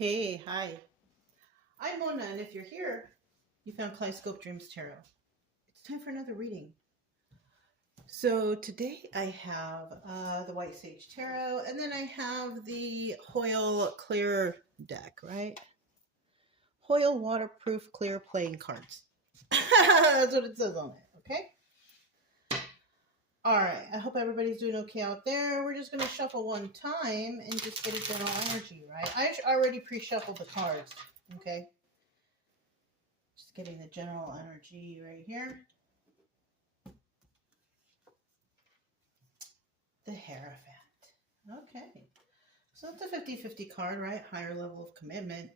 Hey, hi. I'm Mona, and if you're here, you found Kaleidoscope Dreams Tarot. It's time for another reading. So today I have the White Sage Tarot, and then I have the Hoyle Clear deck, right? Hoyle Waterproof Clear Playing Cards. That's what it says on it, okay? All right, I hope everybody's doing okay out there. We're just going to shuffle one time and just get a general energy, right? I already pre-shuffled the cards, okay? Just getting the general energy right here. The Hierophant. Okay. So that's a 50-50 card, right? Higher level of commitment.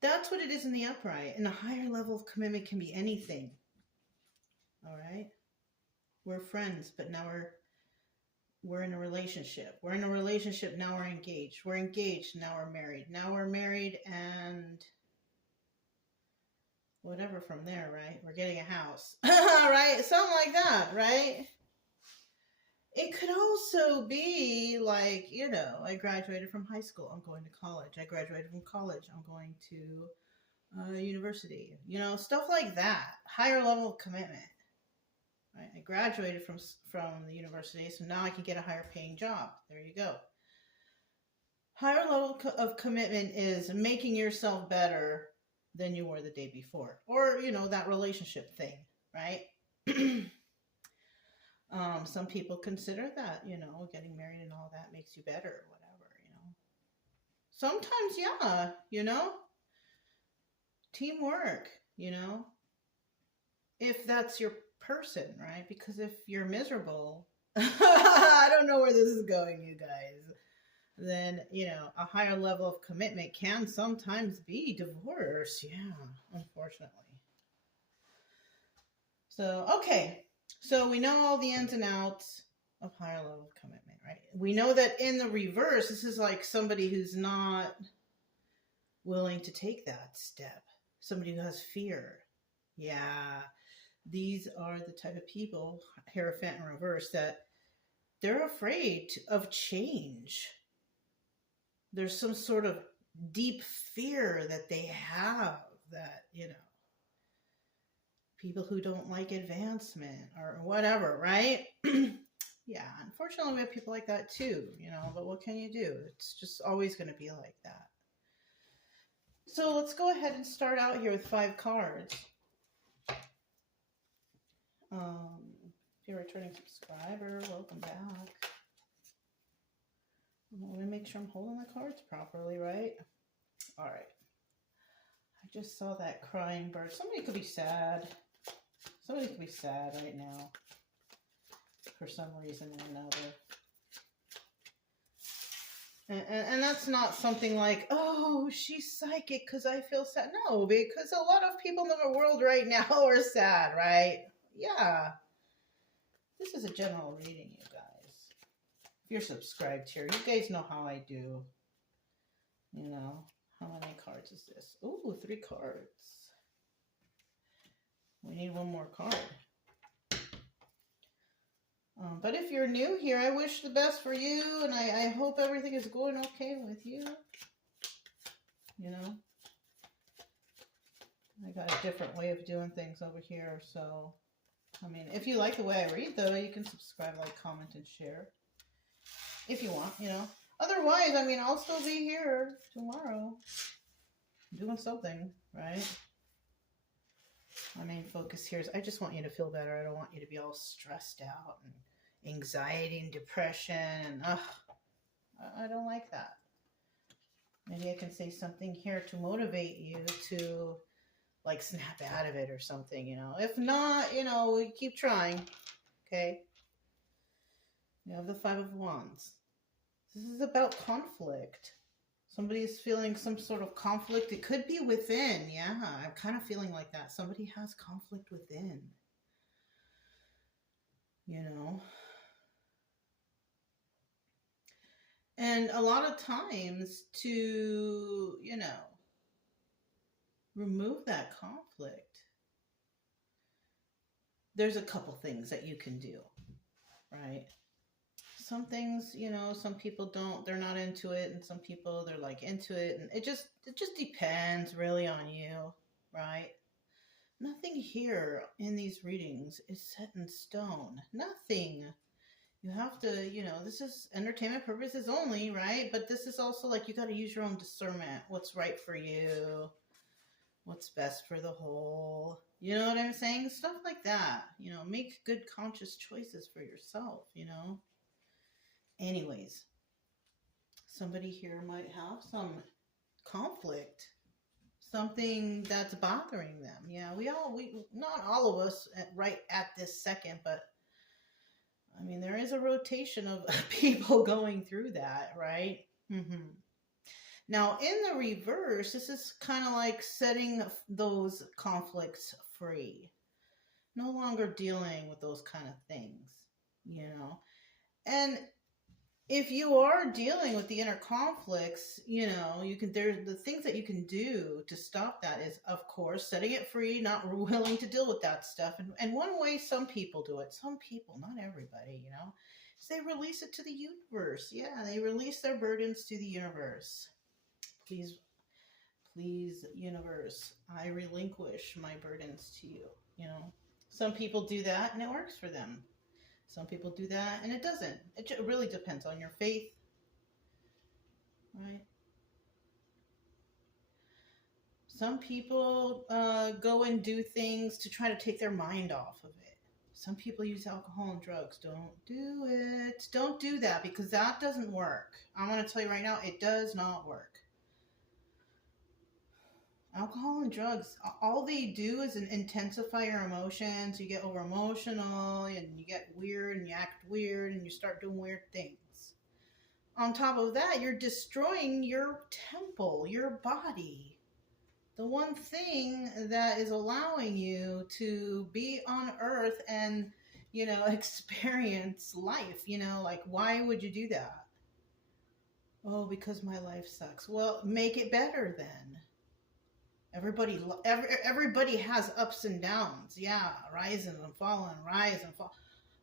That's what it is in the upright. And a higher level of commitment can be anything. All right? We're friends, but now we're in a relationship. We're in a relationship, now we're engaged. We're engaged, now we're married. Now we're married and whatever from there, right? We're getting a house. Right? Something like that, right? It could also be like, I graduated from high school. I'm going to college. I graduated from college. I'm going to university. Stuff like that. Higher level of commitment. Right? I graduated from the university, so now I can get a higher paying job. There you go. Higher level of commitment is making yourself better than you were the day before. Or, that relationship thing, right? Some people consider that, getting married and all that makes you better or whatever, Sometimes, yeah, teamwork, if that's your person, right? Because if you're miserable, I don't know where this is going, you guys, then, a higher level of commitment can sometimes be divorce. Yeah, unfortunately. So, okay. So we know all the ins and outs of higher level of commitment, right? We know that in the reverse, this is like somebody who's not willing to take that step. Somebody who has fear. Yeah, these are the type of people, Hierophant in reverse, that they're afraid of change. There's some sort of deep fear that they have that, people who don't like advancement or whatever, right? Yeah, unfortunately we have people like that too, but what can you do? It's just always going to be like that. So let's go ahead and start out here with 5 cards. If you're a returning subscriber, welcome back. Let me make sure I'm holding the cards properly, right? All right. I just saw that crying bird. Somebody could be sad. Somebody could be sad right now for some reason or another. And that's not something like, oh, she's psychic because I feel sad. No, because a lot of people in the world right now are sad, right? Yeah. This is a general reading, you guys. If you're subscribed here, you guys know how I do. How many cards is this? Ooh, 3 cards. We need one more card. But if you're new here, I wish the best for you, and I hope everything is going okay with you. I got a different way of doing things over here, so, if you like the way I read, though, you can subscribe, like, comment, and share. If you want, Otherwise, I'll still be here tomorrow doing something, right? My main focus here is I just want you to feel better. I don't want you to be all stressed out and anxiety and depression. And I don't like that. Maybe I can say something here to motivate you to like snap out of it or something, If not, we keep trying. Okay. You have the 5 of Wands. This is about conflict. Somebody is feeling some sort of conflict. It could be within. Yeah, I'm kind of feeling like that. Somebody has conflict within. And a lot of times to, remove that conflict, there's a couple things that you can do, right? some things, you know, some people don't, they're not into it, and some people they're like into it, and it just depends really on you, right? Nothing here in these readings is set in stone. Nothing. You have to, you know, this is entertainment purposes only, right? But this is also like you got to use your own discernment. What's right for you? What's best for the whole? You know what I'm saying? Stuff like that. You know, make good conscious choices for yourself, you know? Anyways, somebody here might have some conflict, something that's bothering them. Yeah, we not all of us right at this second, but I mean, there is a rotation of people going through that, right? Mm-hmm. Now, in the reverse, this is kind of like setting those conflicts free, no longer dealing with those kind of things, you know? And if you are dealing with the inner conflicts, you know, you can, there's the things that you can do to stop that is, of course, setting it free, not willing to deal with that stuff. And one way some people do it, some people, not everybody, you know, is they release it to the universe. Yeah, they release their burdens to the universe. Please, please, universe, I relinquish my burdens to you, you know. Some people do that and it works for them. Some people do that and it doesn't. It really depends on your faith, right? Some people go and do things to try to take their mind off of it. Some people use alcohol and drugs. Don't do it. Don't do that because that doesn't work. I want to tell you right now, it does not work. Alcohol and drugs, all they do is intensify your emotions. You get over emotional and you get weird and you act weird and you start doing weird things. On top of that, you're destroying your temple, your body. The one thing that is allowing you to be on earth and, you know, experience life, you know, like why would you do that? Oh, because my life sucks. Well, make it better then. Everybody has ups and downs. Yeah, rising and falling, rise and fall.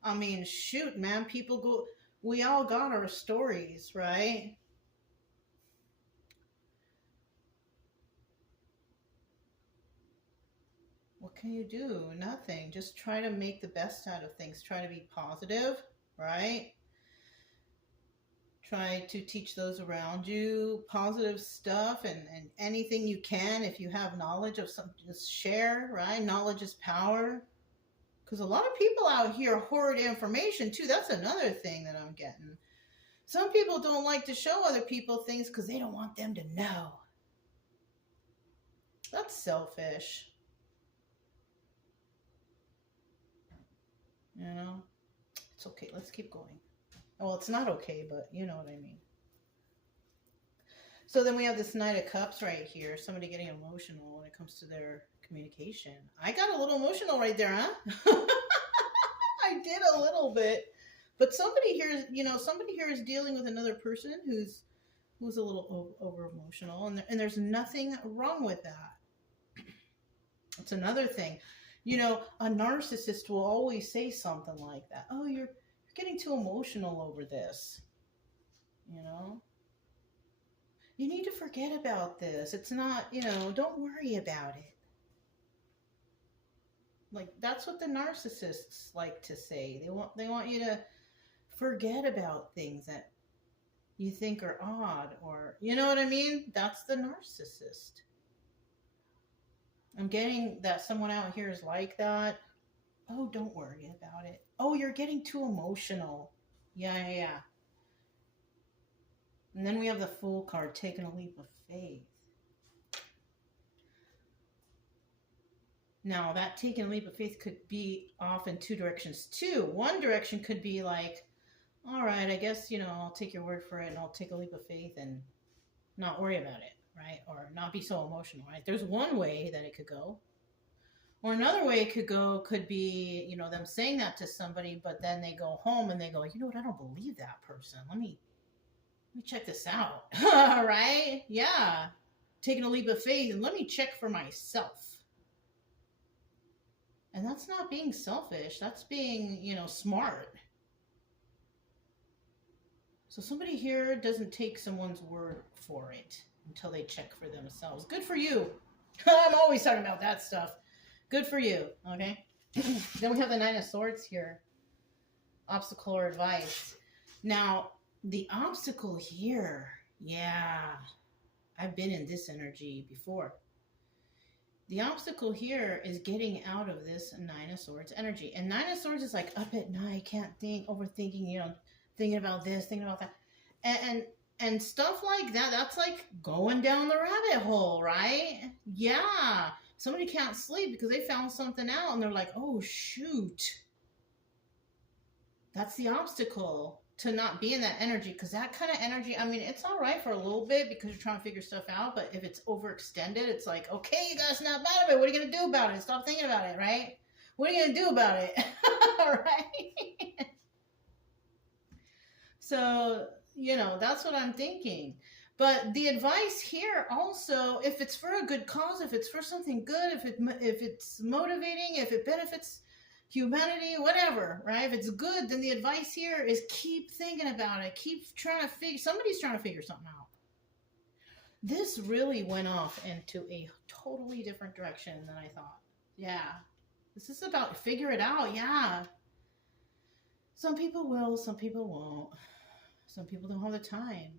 I mean, shoot, man, people go. We all got our stories, right? What can you do? Nothing. Just try to make the best out of things. Try to be positive, right? Try to teach those around you positive stuff and anything you can. If you have knowledge of something, just share, right? Knowledge is power. Because a lot of people out here hoard information too. That's another thing that I'm getting. Some people don't like to show other people things because they don't want them to know. That's selfish. You know? It's okay. Let's keep going. Well, it's not okay, but you know what I mean. So then we have this Knight of Cups right here. Somebody getting emotional when it comes to their communication. I got a little emotional right there, huh? I did a little bit. But somebody here, you know, somebody here is dealing with another person who's a little over emotional, and there's nothing wrong with that. It's another thing. You know, a narcissist will always say something like that. Oh, you're getting too emotional over this. You know? You need to forget about this. It's not, you know, don't worry about it. Like that's what the narcissists like to say. They want you to forget about things that you think are odd, or you know what I mean? That's the narcissist. I'm getting that someone out here is like that. Oh, don't worry about it. Oh, you're getting too emotional. Yeah. And then we have the Fool card, taking a leap of faith. Now, that taking a leap of faith could be off in two directions too. One direction could be like, all right, I guess, you know, I'll take your word for it and I'll take a leap of faith and not worry about it, right? Or not be so emotional, right? There's one way that it could go. Or another way it could go could be, you know, them saying that to somebody, but then they go home and they go, you know what, I don't believe that person. Let me check this out. Right? Yeah. Taking a leap of faith and let me check for myself. And that's not being selfish. That's being, you know, smart. So somebody here doesn't take someone's word for it until they check for themselves. Good for you. I'm always talking about that stuff. Good for you, okay? Then we have the Nine of Swords here. Obstacle or advice. Now, the obstacle here, yeah, I've been in this energy before. The obstacle here is getting out of this Nine of Swords energy. And Nine of Swords is like up at night, can't think, overthinking, you know, thinking about this, thinking about that. And stuff like that, that's like going down the rabbit hole, right? Yeah. Somebody can't sleep because they found something out and they're like, oh, shoot. That's the obstacle to not be in that energy, because that kind of energy, I mean, it's all right for a little bit because you're trying to figure stuff out, but if it's overextended, it's like, okay, you gotta snap out of it. What are you going to do about it? Stop thinking about it, right? What are you going to do about it? All right? So, you know, that's what I'm thinking. But the advice here also, if it's for a good cause, if it's for something good, if it's motivating, if it benefits humanity, whatever, right? If it's good, then the advice here is keep thinking about it. Keep trying to somebody's trying to figure something out. This really went off into a totally different direction than I thought. Yeah. This is about figure it out. Yeah. Some people will, some people won't. Some people don't have the time.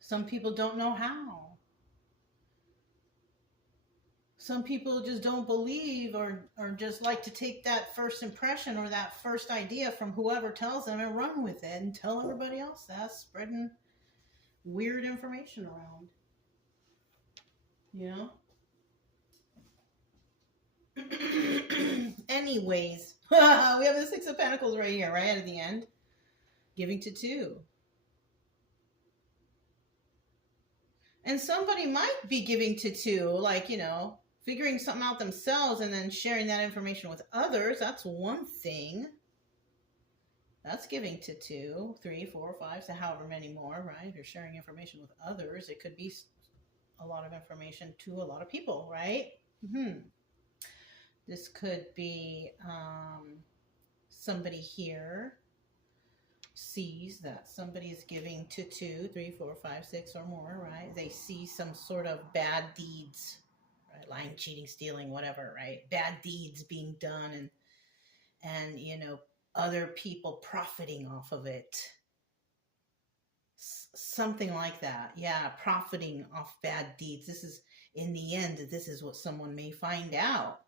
Some people don't know how. Some people just don't believe or just like to take that first impression or that first idea from whoever tells them and run with it and tell everybody else that, spreading weird information around. You know? Anyways, we have the Six of Pentacles right here, right at the end. Giving to two. And somebody might be giving to two, like, you know, figuring something out themselves and then sharing that information with others. That's one thing. That's giving to 2, 3, 4, 5, so however many more, right? If you're sharing information with others, it could be a lot of information to a lot of people, right? This could be somebody here sees that somebody is giving to 2, 3, 4, 5, 6 or more, right? They see some sort of bad deeds, right? Lying, cheating, stealing, whatever, right? Bad deeds being done and you know, other people profiting off of it. Something like that. Yeah, profiting off bad deeds. This is, in the end, this is what someone may find out.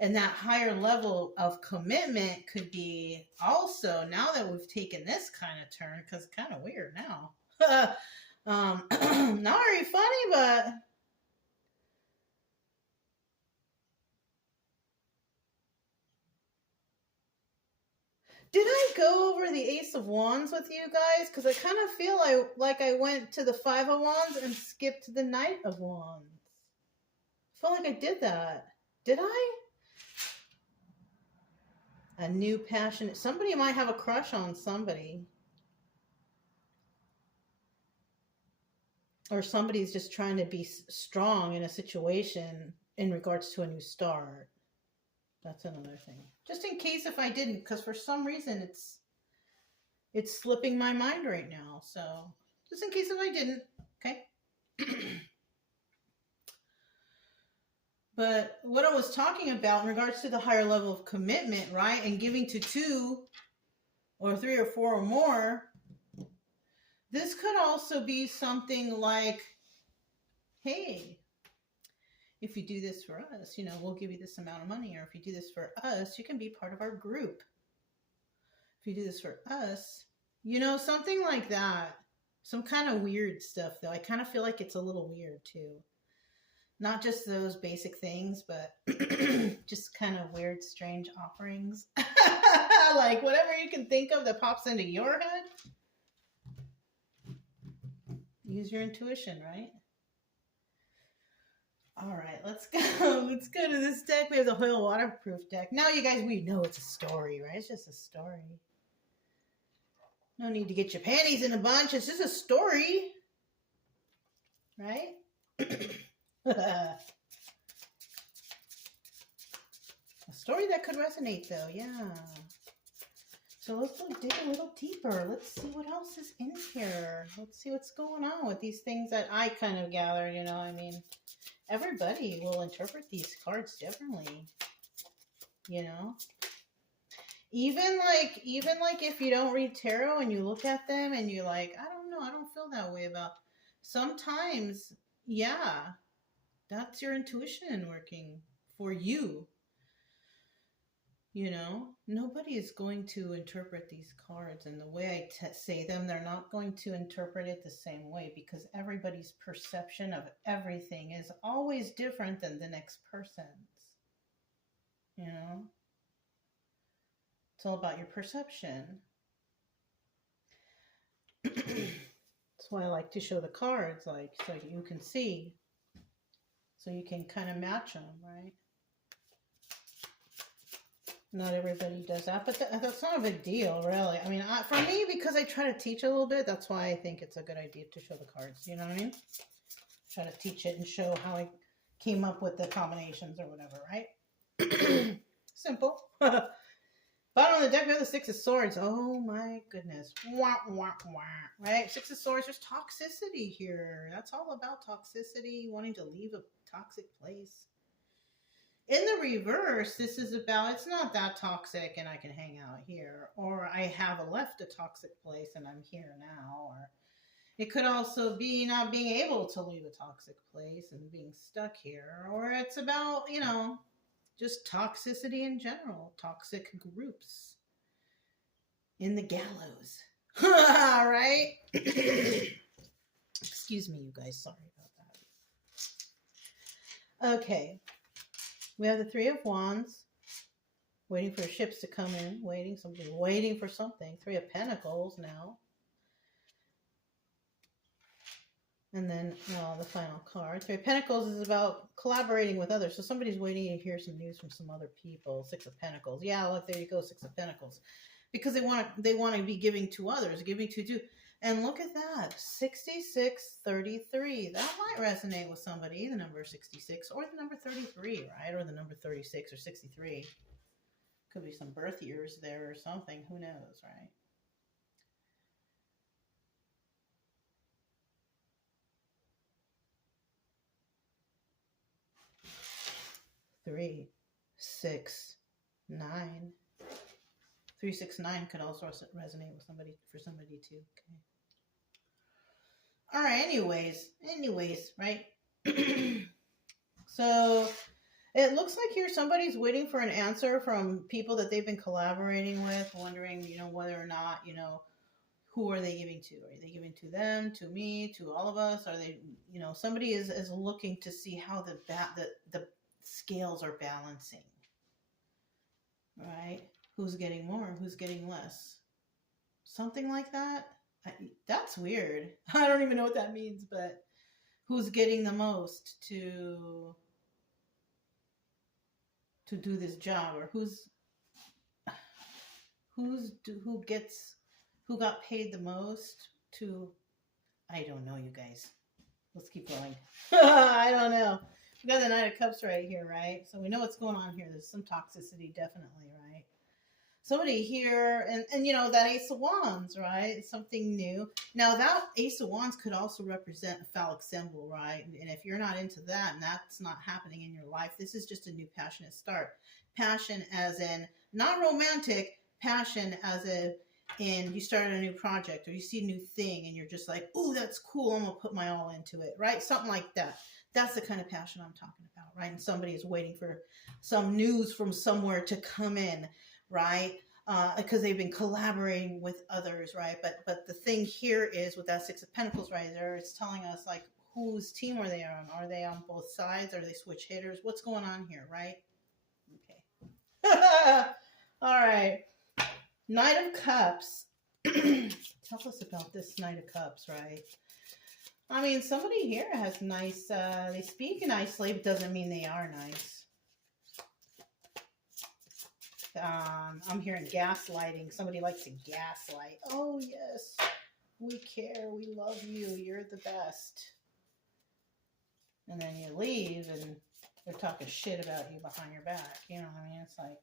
And that higher level of commitment could be also, now that we've taken this kind of turn, because it's kind of weird now. Not very funny, but did I go over the Ace of Wands with you guys? Because I kind of feel like I went to the Five of Wands and skipped the Knight of Wands. I feel like I did that. Did I? A new passion. Somebody might have a crush on somebody. Or somebody's just trying to be strong in a situation in regards to a new start. That's another thing. Just in case if I didn't, because for some reason it's slipping my mind right now. So just in case if I didn't, okay? But what I was talking about in regards to the higher level of commitment, right? And giving to 2 or 3 or 4 or more, this could also be something like, hey, if you do this for us, you know, we'll give you this amount of money. Or if you do this for us, you can be part of our group. If you do this for us, you know, something like that. Some kind of weird stuff, though. I kind of feel like it's a little weird, too. Not just those basic things, but just kind of weird, strange offerings. Like whatever you can think of that pops into your head. Use your intuition, right? All right, let's go. Let's go to this deck. We have the Hoyle Waterproof deck. Now, you guys, we know it's a story, right? It's just a story. No need to get your panties in a bunch. It's just a story, right? A story that could resonate, though, yeah. So let's dig a little deeper. Let's see what else is in here. Let's see what's going on with these things that I kind of gathered, you know. I mean, everybody will interpret these cards differently, you know. Even like if you don't read tarot and you look at them and you're like, I don't know, I don't feel that way about. Sometimes, yeah, that's your intuition working for you. You know, nobody is going to interpret these cards, and the way I say them, they're not going to interpret it the same way, because everybody's perception of everything is always different than the next person's. You know, it's all about your perception. That's why I like to show the cards, like, so you can see, so you can kind of match them, right? Not everybody does that, but that's not a big deal, really. I mean, for me, because I try to teach a little bit, that's why I think it's a good idea to show the cards. You know what I mean? Try to teach it and show how I came up with the combinations or whatever, right? Simple. Bottom of the deck, we have the Six of Swords. Oh my goodness. Wah, wah, wah. Right? Six of Swords, there's toxicity here. That's all about toxicity, wanting to leave a toxic place. In the reverse, this is about, it's not that toxic and I can hang out here. Or I have left a toxic place and I'm here now. Or it could also be not being able to leave a toxic place and being stuck here. Or it's about, you know, just toxicity in general. Toxic groups. In the gallows. Right? Excuse me, you guys. Sorry about that. Okay. We have the Three of Wands, waiting for ships to come in, somebody's waiting for something. Three of Pentacles now. And then, well, the final card. Three of Pentacles is about collaborating with others. So somebody's waiting to hear some news from some other people. Six of Pentacles. Yeah, look, there you go, Six of Pentacles. Because they want to be giving to others, giving to do. And look at that, 6633. That might resonate with somebody, the number 66, or the number 33, right? Or the number 36 or 63. Could be some birth years there or something. Who knows, right? Three, 6, 9. 369 could also resonate with somebody, for somebody too. Okay. All right, anyways, right? So it looks like here somebody's waiting for an answer from people that they've been collaborating with, wondering, you know, whether or not, you know, who are they giving to? Are they giving to them, to me, to all of us? Are they, you know, somebody is looking to see how the scales are balancing, right? Who's getting more? Who's getting less? Something like that. That's weird. I don't even know what that means, but who's getting the most to do this job, or who got paid the most to, I don't know, you guys. Let's keep going. I don't know. We got the Knight of Cups right here, right? So we know what's going on here. There's some toxicity, definitely, right? Somebody here, and you know, that Ace of Wands, right? It's something new. Now, that Ace of Wands could also represent a phallic symbol, right? And if you're not into that, and that's not happening in your life, this is just a new passionate start. Passion as in, not romantic, passion as in you started a new project, or you see a new thing, and you're just like, ooh, that's cool, I'm going to put my all into it, right? Something like that. That's the kind of passion I'm talking about, right? And somebody is waiting for some news from somewhere to come in, right? Because they've been collaborating with others, right? But the thing here is with that Six of Pentacles right there, it's telling us like whose team are they on? Are they on both sides? Are they switch hitters? What's going on here, right? Okay. All right. Knight of Cups. Tell us about this Knight of Cups, right? I mean, somebody here has nice, they speak nicely, but doesn't mean they are nice. I'm hearing gaslighting. Somebody likes to gaslight. Oh, yes. We care. We love you. You're the best. And then you leave and they're talking shit about you behind your back. You know what I mean? It's like,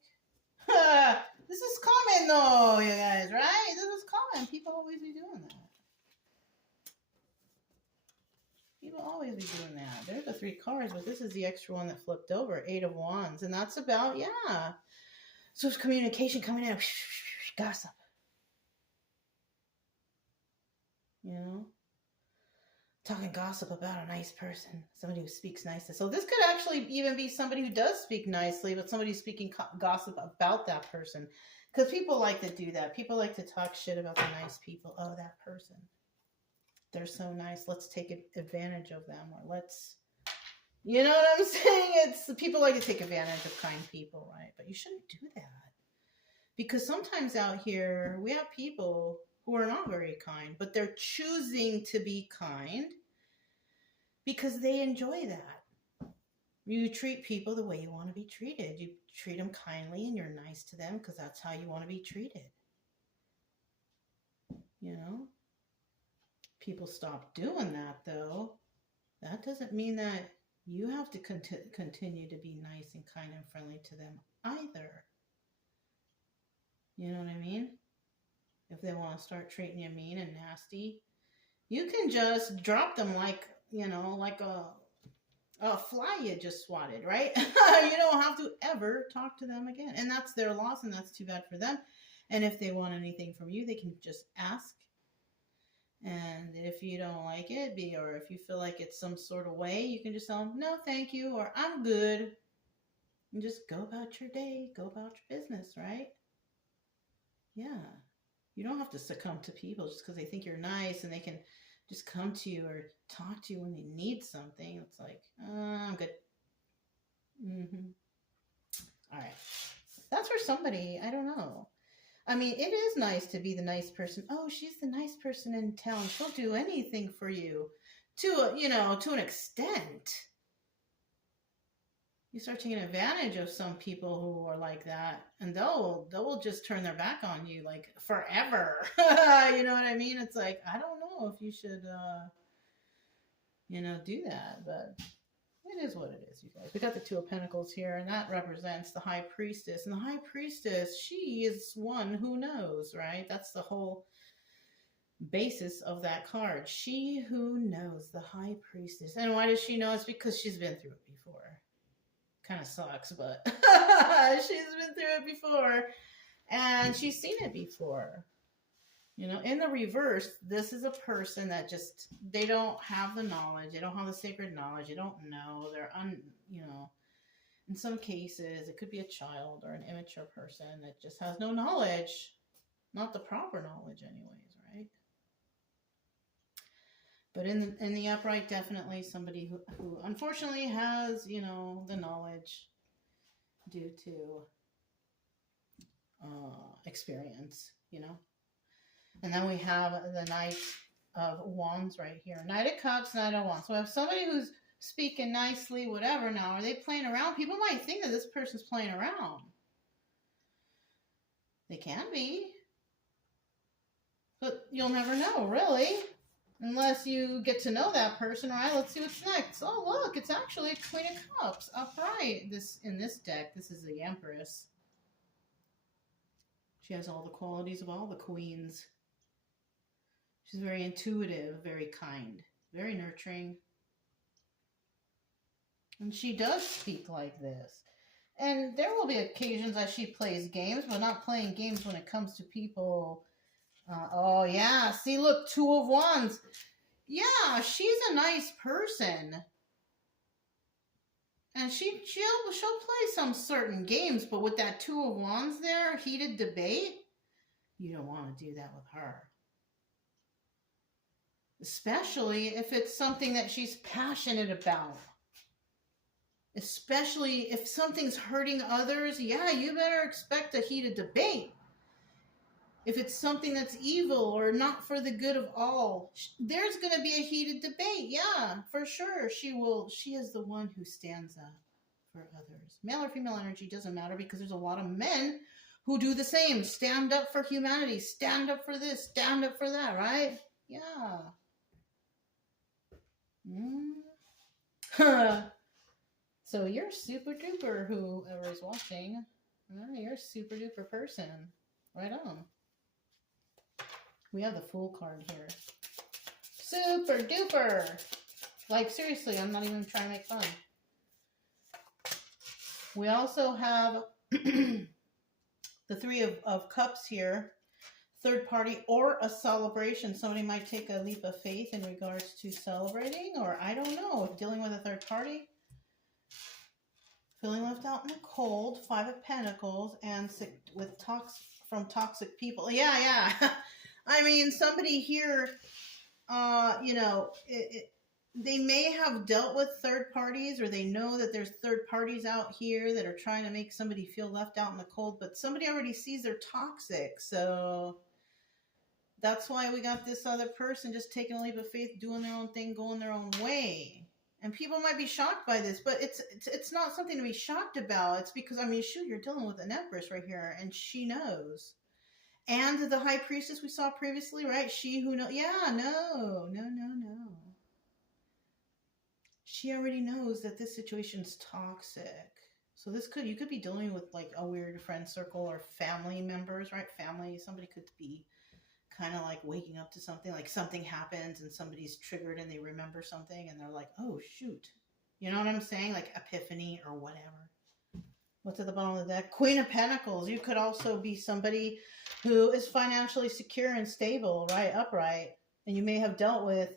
This is common though, you guys, right? This is common. People always be doing that. People always be doing that. There's the 3 cards, but this is the extra one that flipped over. 8 of Wands. And that's about, yeah. So it's communication coming in. Gossip. You know? Talking gossip about a nice person. Somebody who speaks nicely. So this could actually even be somebody who does speak nicely, but somebody's speaking gossip about that person. Because people like to do that. People like to talk shit about the nice people. Oh, that person. They're so nice. Let's take advantage of them. Or let's, you know what I'm saying? It's people like to take advantage of kind people, right? But you shouldn't do that. Because sometimes out here, we have people who are not very kind, but they're choosing to be kind because they enjoy that. You treat people the way you want to be treated. You treat them kindly and you're nice to them because that's how you want to be treated. You know? People stop doing that, though. That doesn't mean that you have to continue to be nice and kind and friendly to them either. You know what I mean? If they want to start treating you mean and nasty, you can just drop them like, you know, like a fly you just swatted, right? You don't have to ever talk to them again. And that's their loss, and that's too bad for them. And if they want anything from you, they can just ask. And if you don't like it, or if you feel like it's some sort of way, you can just tell them, no, thank you, or I'm good. And just go about your day, go about your business, right? Yeah. You don't have to succumb to people just because they think you're nice and they can just come to you or talk to you when they need something. It's like, I'm good. All right. That's for somebody. I don't know. I mean, it is nice to be the nice person. Oh, she's the nice person in town. She'll do anything for you to an extent. You start taking advantage of some people who are like that, and they'll just turn their back on you like forever. You know what I mean? It's like, I don't know if you should, do that, but it is what it is, you guys. We got the 2 of Pentacles here, and that represents the High Priestess. And the High Priestess, she is one who knows, right? That's the whole basis of that card. She who knows, the High Priestess. And why does she know? It's because she's been through it before. Kind of sucks, but she's been through it before, and she's seen it before. You know, in the reverse, this is a person that just, they don't have the knowledge. They don't have the sacred knowledge. They don't know. They're, in some cases, it could be a child or an immature person that just has no knowledge. Not the proper knowledge anyways, right? But in the upright, definitely somebody who unfortunately has, the knowledge due to experience, And then we have the Knight of Wands right here. Knight of Cups, Knight of Wands. So we have somebody who's speaking nicely, whatever. Now, are they playing around? People might think that this person's playing around. They can be. But you'll never know, really. Unless you get to know that person. All right, let's see what's next. Oh, look, it's actually a Queen of Cups upright. In this deck, this is the Empress. She has all the qualities of all the queens. She's very intuitive, very kind, very nurturing. And she does speak like this. And there will be occasions that she plays games, but not playing games when it comes to people. Oh, yeah. See, look, 2 of Wands. Yeah, she's a nice person. And she'll play some certain games, but with that 2 of Wands there, heated debate, you don't want to do that with her. Especially if it's something that she's passionate about. Especially if something's hurting others, yeah, you better expect a heated debate. If it's something that's evil or not for the good of all, there's going to be a heated debate. Yeah, for sure. She is the one who stands up for others. Male or female energy doesn't matter because there's a lot of men who do the same. Stand up for humanity. Stand up for this. Stand up for that, right? Yeah. So you're super duper, whoever is watching. Oh, you're a super duper person. Right on. We have the Fool card here. Super duper. Like, seriously, I'm not even trying to make fun. We also have the Three of Cups here. Third party or a celebration. Somebody might take a leap of faith in regards to celebrating, or I don't know, if dealing with a third party. Feeling left out in the cold. Five of Pentacles and with from toxic people. Yeah. I mean, somebody here, they may have dealt with third parties, or they know that there's third parties out here that are trying to make somebody feel left out in the cold, but somebody already sees they're toxic. So that's why we got this other person just taking a leap of faith, doing their own thing, going their own way. And people might be shocked by this, but it's not something to be shocked about. It's because, I mean, shoot, you're dealing with an Empress right here, and she knows. And the High Priestess we saw previously, right? She who knows. Yeah, no. She already knows that this situation's toxic. So you could be dealing with like a weird friend circle or family members, right? Family, somebody could be kind of like waking up to something, like something happens and somebody's triggered and they remember something and they're like, oh, shoot. You know what I'm saying? Like epiphany or whatever. What's at the bottom of the deck? Queen of Pentacles. You could also be somebody who is financially secure and stable, right? Upright. And you may have dealt with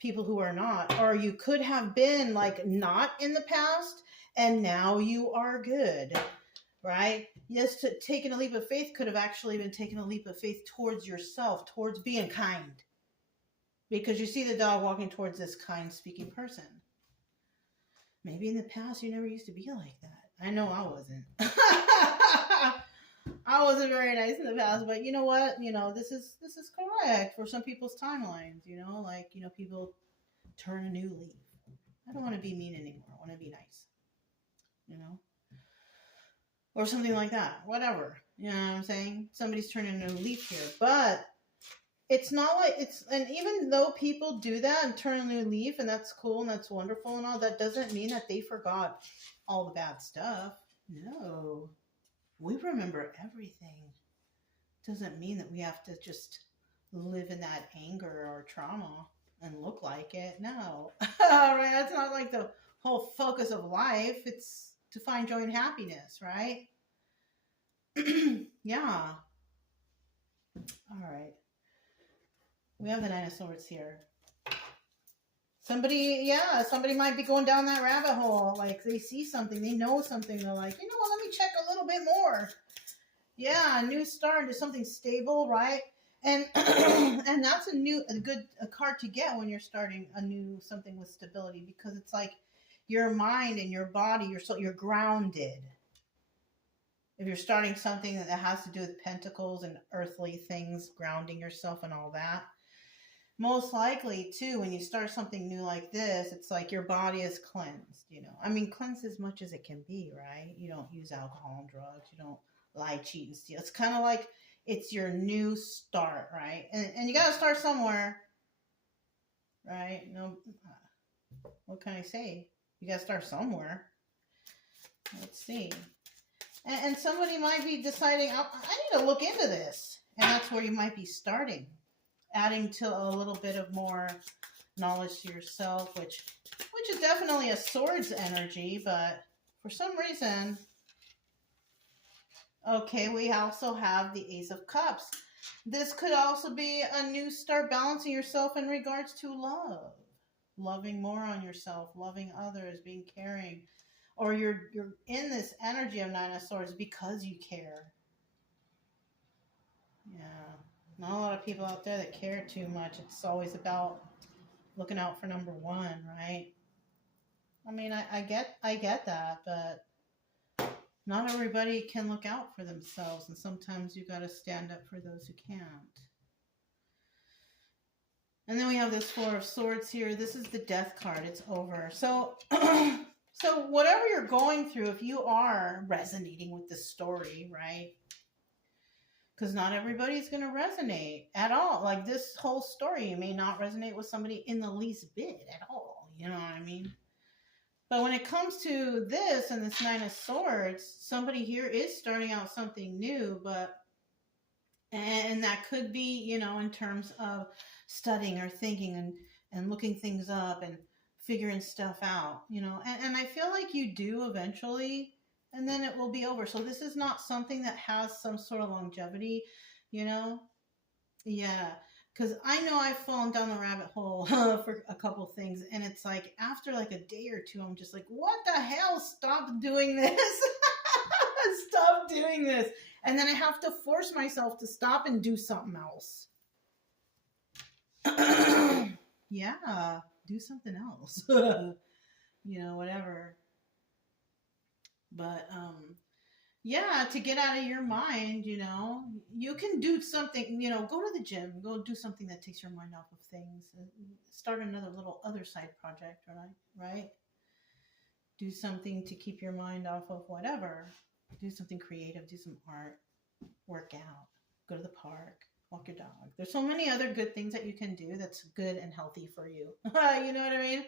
people who are not. Or you could have been like not in the past and now you are good. Right? Yes, taking a leap of faith could have actually been taking a leap of faith towards yourself, towards being kind. Because you see the dog walking towards this kind speaking person. Maybe in the past you never used to be like that. I know I wasn't. I wasn't very nice in the past, but you know what? This is correct for some people's timelines, like, people turn a new leaf. I don't want to be mean anymore. I want to be nice. Or something like that. Whatever. You know what I'm saying? Somebody's turning a new leaf here. But it's not like and even though people do that and turn a new leaf, and that's cool and that's wonderful and all, that doesn't mean that they forgot all the bad stuff. No. We remember everything. Doesn't mean that we have to just live in that anger or trauma and look like it. No. Right? That's not like the whole focus of life. It's to find joy and happiness, right? Yeah. All right. We have the Nine of Swords here. Somebody might be going down that rabbit hole. Like they see something, they know something. They're like, you know what, let me check a little bit more. Yeah, a new start into something stable, right? And and that's a good card to get when you're starting a new something with stability, because it's like your mind and your body, you're grounded. If you're starting something that has to do with pentacles and earthly things, grounding yourself and all that, most likely too, when you start something new like this, it's like your body is cleansed, I mean, cleansed as much as it can be, right? You don't use alcohol and drugs, you don't lie, cheat, and steal. It's kind of like it's your new start, right? And you got to start somewhere, right? No, what can I say? You got to start somewhere. Let's see. And somebody might be deciding, I need to look into this. And that's where you might be starting. Adding to a little bit of more knowledge to yourself, which is definitely a swords energy, but for some reason, okay, we also have the Ace of Cups. This could also be a new start, balancing yourself in regards to love. Loving more on yourself, loving others, being caring. Or you're in this energy of Nine of Swords because you care. Yeah. Not a lot of people out there that care too much. It's always about looking out for number one, right? I mean, I get that, but not everybody can look out for themselves, and sometimes you got to stand up for those who can't. And then we have this Four of Swords here. This is the Death card. It's over. So, so whatever you're going through, if you are resonating with the story, right? Because not everybody's going to resonate at all. Like this whole story may not resonate with somebody in the least bit at all. You know what I mean? But when it comes to this and this Nine of Swords, somebody here is starting out something new, and that could be, you know, in terms of studying or thinking and looking things up and figuring stuff out, you know, and I feel like you do eventually, and then it will be over. So this is not something that has some sort of longevity, you know? Yeah. Because I know I've fallen down the rabbit hole for a couple things, and it's like after like a day or two, I'm just like, what the hell? Stop doing this. Stop doing this. And then I have to force myself to stop and do something else. Yeah, do something else. You know, whatever. But yeah, to get out of your mind, you know, you can do something, you know, go to the gym, go do something that takes your mind off of things, start another little other side project, right? Do something to keep your mind off of whatever. Do something creative, do some art, work out, go to the park, walk your dog. There's so many other good things that you can do that's good and healthy for you. You know what I mean?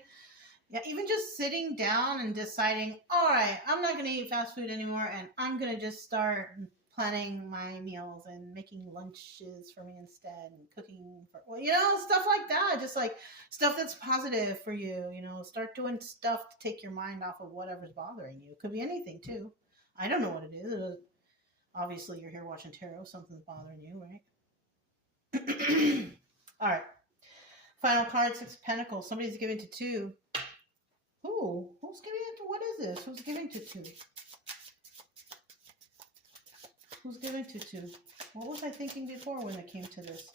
Yeah, even just sitting down and deciding, all right, I'm not going to eat fast food anymore, and I'm going to just start planning my meals and making lunches for me instead and cooking for, well, you know, stuff like that. Just like stuff that's positive for you, you know, start doing stuff to take your mind off of whatever's bothering you. It could be anything too. I don't know what it is. Obviously, you're here watching tarot. Something's bothering you, right? All right. Final card, Six of Pentacles. Somebody's giving to two. Ooh, who's giving it to, what is this? Who's giving to two? Who's giving to two? What was I thinking before when it came to this?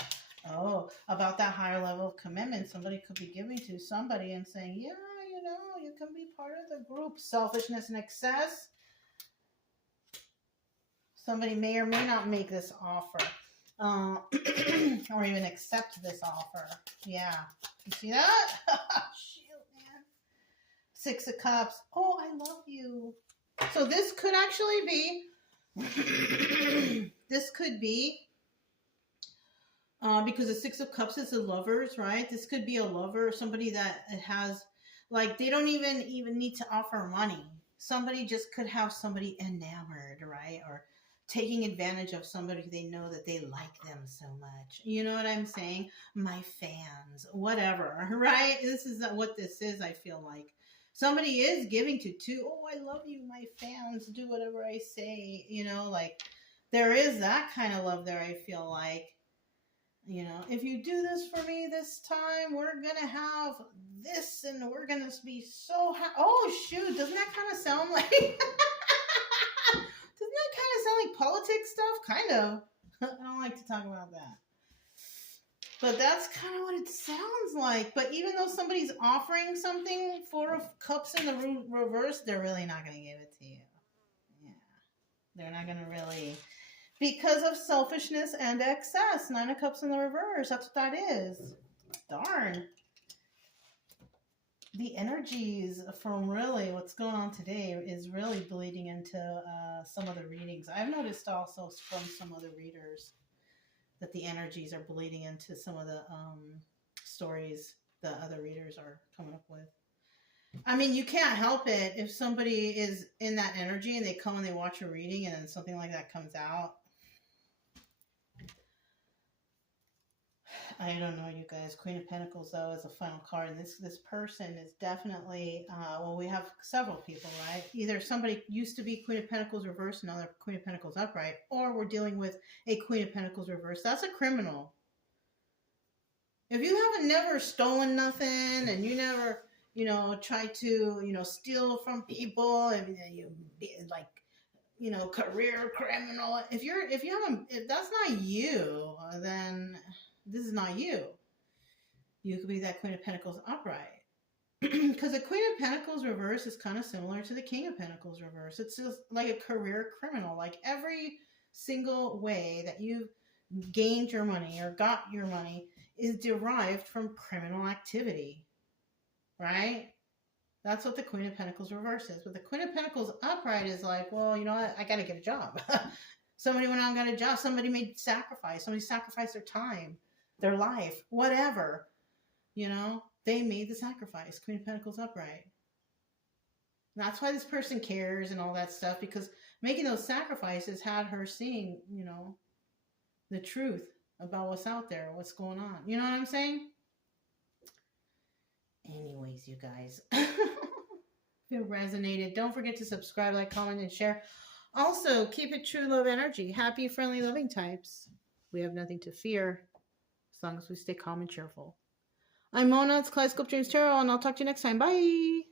Oh, about that higher level of commitment somebody could be giving to somebody and saying, yeah, you know, you can be part of the group. Selfishness and excess. Somebody may or may not make this offer. Or even accept this offer. Yeah. You see that? Shoot, man. Six of Cups. Oh, I love you. So this could actually be, this could be, because the Six of Cups is the lovers, right? This could be a lover, somebody that has, like, they don't even need to offer money. Somebody just could have somebody enamored, right? Or taking advantage of somebody they know that they like them so much. You know what I'm saying? My fans, whatever, right? This is what this is, I feel like. Somebody is giving to two. Oh, I love you, my fans. Do whatever I say. You know, like, there is that kind of love there, I feel like. You know, if you do this for me this time, we're going to have this and we're going to be so happy. Oh, shoot. Doesn't that kind of sound like... Doesn't that kind of sound like politics stuff? Kind of. I don't like to talk about that. But that's kind of what it sounds like. But even though somebody's offering something, Four of Cups in the reverse, they're really not going to give it to you. Yeah. They're not going to really... Because of selfishness and excess. Nine of Cups in the reverse. That's what that is. Darn. The energies from really what's going on today is really bleeding into some of the readings. I've noticed also from some other readers that the energies are bleeding into some of the stories the other readers are coming up with. I mean, you can't help it if somebody is in that energy and they come and they watch a reading and then something like that comes out. I don't know, you guys. Queen of Pentacles, though, is a final card. And this person is definitely, well, we have several people, right? Either somebody used to be Queen of Pentacles reverse and now they're Queen of Pentacles upright, or we're dealing with a Queen of Pentacles reverse. That's a criminal. If you haven't never stolen nothing and you never, you know, try to, you know, steal from people, and you like, you know, career criminal. If that's not you, then this is not you. You could be that Queen of Pentacles upright. Because the Queen of Pentacles reverse is kind of similar to the King of Pentacles reverse. It's just like a career criminal. Like every single way that you've gained your money or got your money is derived from criminal activity. Right? That's what the Queen of Pentacles reverse is. But the Queen of Pentacles upright is like, well, you know what? I got to get a job. Somebody went out and got a job. Somebody made sacrifice. Somebody sacrificed their time, their life, whatever. You know, they made the sacrifice. Queen of Pentacles upright. That's why this person cares and all that stuff, because making those sacrifices had her seeing, you know, the truth about what's out there, what's going on. You know what I'm saying? Anyways, you guys, if it resonated, don't forget to subscribe, like, comment, and share. Also, keep it true love energy. Happy, friendly, loving types. We have nothing to fear as long as we stay calm and cheerful. I'm Mona. It's Kaleidoscope Dreams Tarot, and I'll talk to you next time. Bye.